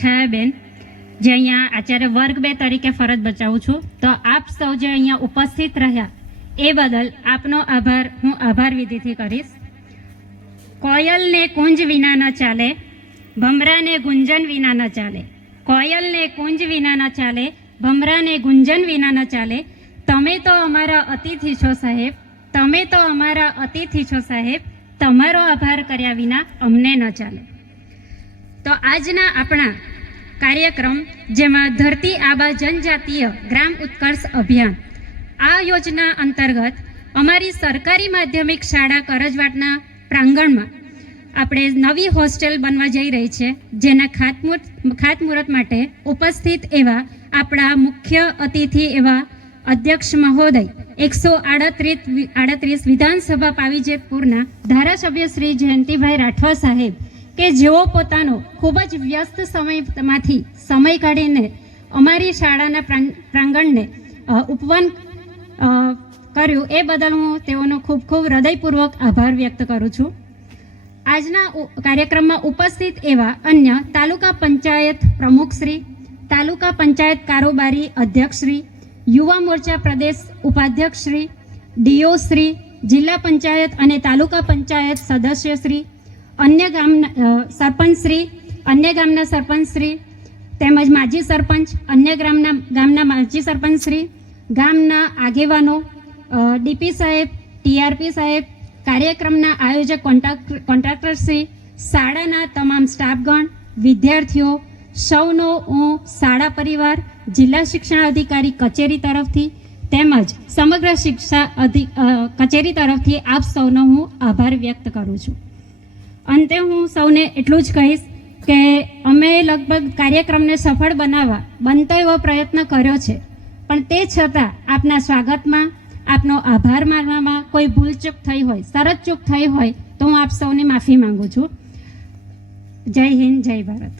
છાયાબેન, જે અહીંયા આચાર્ય વર્ગ 2 તરીકે ફરજ બજાવું છું. તો આપ સૌ જે અહીંયા ઉપસ્થિત રહ્યા એ બદલ આપનો આભાર હું આભાર વિધિથી કરીશ. કોયલને કુંજ વિના ન ચાલે, ભમરાને ગુંજન વિના ન ચાલે. કોયલને કુંજ વિના ન ચાલે, ભમરાને ગુંજન વિના ન ચાલે. તમે તો અમારા અતિથિ છો સાહેબ, તમે તો અમારા અતિથિ છો સાહેબ. તમારો આભાર કર્યા વિના અમને ન ચાલે. તો આજના આપણા કાર્યક્રમ, જેમાં ધરતી આબા જનજાતીય ગ્રામ ઉત્કર્ષ અભિયાન, આ યોજના અંતર્ગત અમારી સરકારી માધ્યમિક શાળા કરજવાટના પ્રાંગણમાં આપણે નવી હોસ્ટેલ બનવા જઈ રહી છે, જેના ખાતમુહૂર્ત માટે ઉપસ્થિત એવા આપણા મુખ્ય અતિથિ એવા અધ્યક્ષ મહોદય 138 વિધાનસભા પાવીજેતપુરના ધારાસભ્ય શ્રી જયંતિભાઈ રાઠવા સાહેબ, કે જેઓ પોતાનો ખૂબ જ વ્યસ્ત સમયમાંથી સમય કાઢીને અમારી શાળાના પ્રાંગણને ઉપવન કર્યું, એ બદલ હું તેઓનો ખૂબ ખૂબ હૃદયપૂર્વક આભાર વ્યક્ત કરું છું. આજના કાર્યક્રમમાં ઉપસ્થિત એવા અન્ય તાલુકા પંચાયત પ્રમુખશ્રી, તાલુકા પંચાયત કારોબારી અધ્યક્ષશ્રી, યુવા મોરચા પ્રદેશ ઉપાધ્યક્ષશ્રી, ડીઓ શ્રી, જિલ્લા પંચાયત અને તાલુકા પંચાયત સદસ્યશ્રી, અન્ય સરપંચશ્રી, અન્ય ગામના સરપંચશ્રી તેમજ માજી સરપંચ, અન્ય ગામના માજી સરપંચશ્રી, ગામના આગેવાનો, ડીપી સાહેબ, ટીઆરપી સાહેબ, કાર્યક્રમના આયોજક કોન્ટ્રાક્ટરશ્રી, શાળાના તમામ સ્ટાફગણ, વિદ્યાર્થીઓ સૌનો હું શાળા પરિવાર, જિલ્લા શિક્ષણ અધિકારી કચેરી તરફથી તેમજ સમગ્ર શિક્ષા કચેરી તરફથી આપ સૌનો હું આભાર વ્યક્ત કરું છું. અંતે હું સૌને એટલું જ કહીશ કે અમે લગભગ કાર્યક્રમને સફળ બનાવવા બનતો એવો પ્રયત્ન કર્યો છે, પણ તે છતાં આપના સ્વાગતમાં આપનો આભાર માનવામાં કોઈ ભૂલચૂક થઈ હોય, સરળ ચૂક થઈ હોય તો હું આપ સૌની માફી માંગુ છું. જય હિન્દ, જય ભારત.